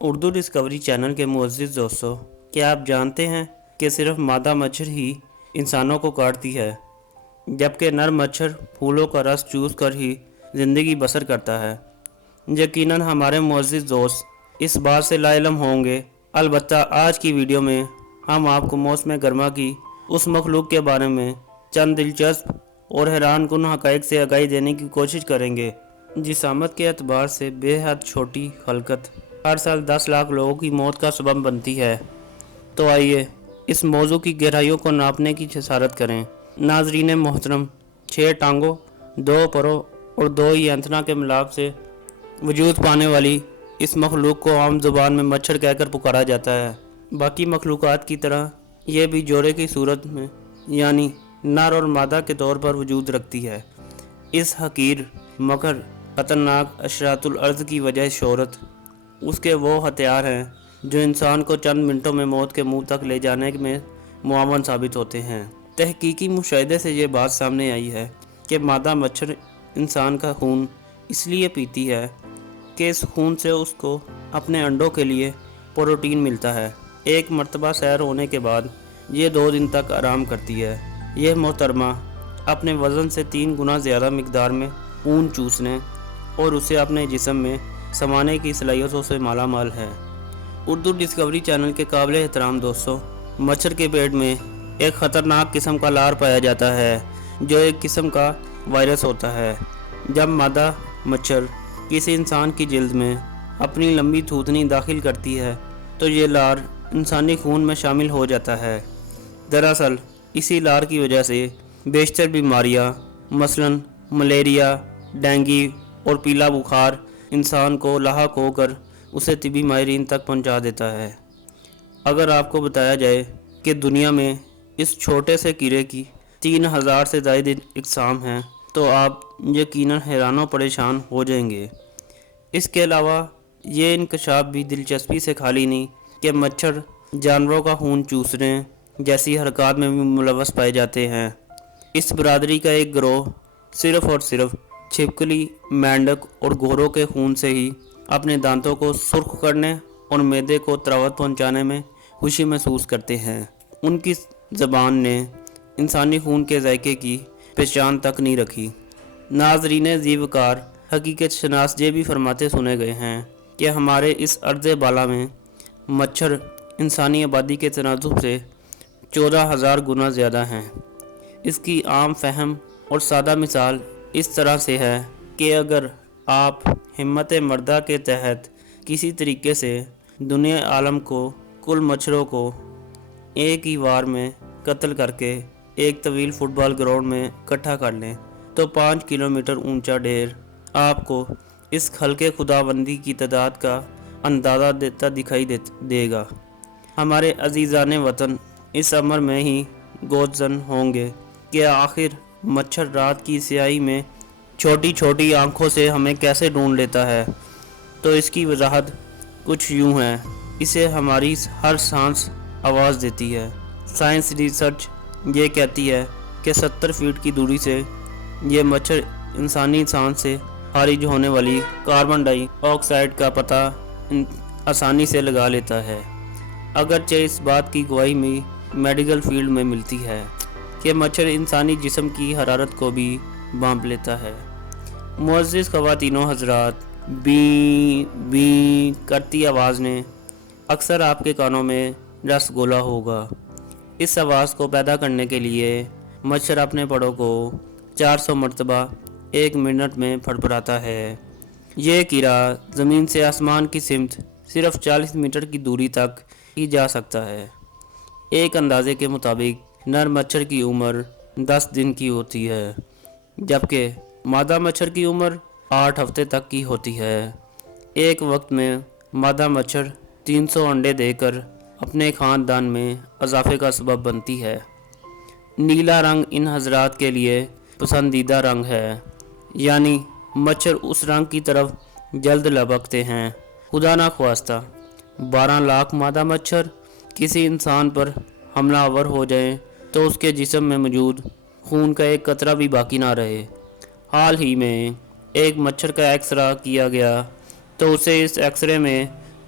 Urdu Discovery channel کے معزز دوستوں، کیا آپ جانتے ہیں کہ صرف مادہ مچھر ہی انسانوں کو کاٹتی ہے، جبکہ نر مچھر پھولوں کا رس چوس کر ہی زندگی بسر کرتا ہے؟ یقیناً ہمارے معزز دوست اس بات سے لا علم ہوں گے، البتہ آج کی ویڈیو میں ہم آپ کو موسم گرما کی اس مخلوق کے بارے میں چند دلچسپ اور حیران کن حقائق سے آگاہی دینے کی کوشش کریں گے۔ جسامت کے اعتبار سے بے حد چھوٹی خلقت ہر سال 10 لاکھ لوگوں کی موت کا سبب بنتی ہے۔ تو آئیے اس موضوع کی گہرائیوں کو ناپنے کی جسارت کریں۔ ناظرین محترم، 6 ٹانگوں، 2 پروں اور 2 ہی انتنا کے ملاپ سے وجود پانے والی اس مخلوق کو عام زبان میں مچھر کہہ کر پکارا جاتا ہے۔ باقی مخلوقات کی طرح یہ بھی جوڑے کی صورت میں یعنی نر اور مادہ کے طور پر وجود رکھتی ہے۔ اس حقیر مگر خطرناک اشرات الارض کی وجہ شہرت اس کے وہ ہتھیار ہیں جو انسان کو چند منٹوں میں موت کے منہ تک لے جانے میں معاون ثابت ہوتے ہیں۔ تحقیقی مشاہدے سے یہ بات سامنے آئی ہے کہ مادہ مچھر انسان کا خون اس لیے پیتی ہے کہ اس خون سے اس کو اپنے انڈوں کے لیے پروٹین ملتا ہے۔ ایک مرتبہ سیر ہونے کے بعد یہ 2 دن تک آرام کرتی ہے۔ یہ محترمہ اپنے وزن سے 3 گنا زیادہ مقدار میں خون چوسنے اور اسے اپنے جسم میں سمانے کی صلاحیتوں سے مالا مال ہے۔ اردو ڈسکوری چینل کے قابل احترام دوستوں، مچھر کے پیٹ میں ایک خطرناک قسم کا لار پایا جاتا ہے جو ایک قسم کا وائرس ہوتا ہے۔ جب مادہ مچھر کسی انسان کی جلد میں اپنی لمبی تھوتنی داخل کرتی ہے تو یہ لار انسانی خون میں شامل ہو جاتا ہے۔ دراصل اسی لار کی وجہ سے بیشتر بیماریاں مثلاً ملیریا، ڈینگی اور پیلا بخار انسان کو لاحق ہو کر اسے طبی ماہرین تک پہنچا دیتا ہے۔ اگر آپ کو بتایا جائے کہ دنیا میں اس چھوٹے سے کیڑے کی 3000 سے زائد اقسام ہیں تو آپ یقیناً حیران و پریشان ہو جائیں گے۔ اس کے علاوہ یہ انکشاف بھی دلچسپی سے خالی نہیں کہ مچھر جانوروں کا خون چوسنے جیسی حرکات میں بھی ملوث پائے جاتے ہیں۔ اس برادری کا ایک گروہ صرف اور صرف چھپکلی، مینڈک اور گھوڑوں کے خون سے ہی اپنے دانتوں کو سرخ کرنے اور معدے کو تراوت پہنچانے میں خوشی محسوس کرتے ہیں۔ ان کی زبان نے انسانی خون کے ذائقے کی پہچان تک نہیں رکھی۔ ناظرین ذی وقار، حقیقت شناس یہ بھی فرماتے سنے گئے ہیں کہ ہمارے اس عرض بالا میں مچھر انسانی آبادی کے تناسب سے 14,000 گنا زیادہ ہیں۔ اس کی عام فہم اور سادہ مثال اس طرح سے ہے کہ اگر آپ ہمت مردہ کے تحت کسی طریقے سے دنیا عالم کو کل مچھروں کو ایک ہی وار میں قتل کر کے ایک طویل فٹ بال گراؤنڈ میں اکٹھا کر لیں تو 5 کلومیٹر اونچا ڈھیر آپ کو اس خلق خداوندی کی تعداد کا اندازہ دیتا دکھائی دے گا۔ ہمارے عزیزان وطن اس امر میں ہی گوزن ہوں گے کہ آخر مچھر رات کی سیاہی میں چھوٹی چھوٹی آنکھوں سے ہمیں کیسے ڈھونڈ لیتا ہے۔ تو اس کی وضاحت کچھ یوں ہے، اسے ہماری ہر سانس آواز دیتی ہے۔ سائنس ریسرچ یہ کہتی ہے کہ 70 فیٹ کی دوری سے یہ مچھر انسانی سانس سے خارج ہونے والی کاربن ڈائی آکسائڈ کا پتہ آسانی سے لگا لیتا ہے، اگرچہ اس بات کی گواہی میں میڈیکل فیلڈ میں ملتی ہے کہ مچھر انسانی جسم کی حرارت کو بھی بھانپ لیتا ہے۔ معزز خواتین و حضرات، بیں بیں کرتی آواز نے اکثر آپ کے کانوں میں رس گھولا ہوگا۔ اس آواز کو پیدا کرنے کے لیے مچھر اپنے پروں کو 400 مرتبہ 1 منٹ میں پھڑپڑاتا ہے۔ یہ کیڑا زمین سے آسمان کی سمت صرف 40 میٹر کی دوری تک ہی جا سکتا ہے۔ ایک اندازے کے مطابق نر مچھر کی عمر 10 دن کی ہوتی ہے، جبکہ مادہ مچھر کی عمر 8 ہفتے تک کی ہوتی ہے۔ ایک وقت میں مادہ مچھر 300 انڈے دے کر اپنے خاندان میں اضافے کا سبب بنتی ہے۔ نیلا رنگ ان حضرات کے لیے پسندیدہ رنگ ہے، یعنی مچھر اس رنگ کی طرف جلد لپکتے ہیں۔ خدا نخواستہ 12 لاکھ مادہ مچھر کسی انسان پر حملہ آور ہو جائیں تو اس کے جسم میں موجود خون کا ایک قطرہ بھی باقی نہ رہے۔ حال ہی میں ایک مچھر کا ایکس رے کیا گیا تو اسے اس ایکس رے میں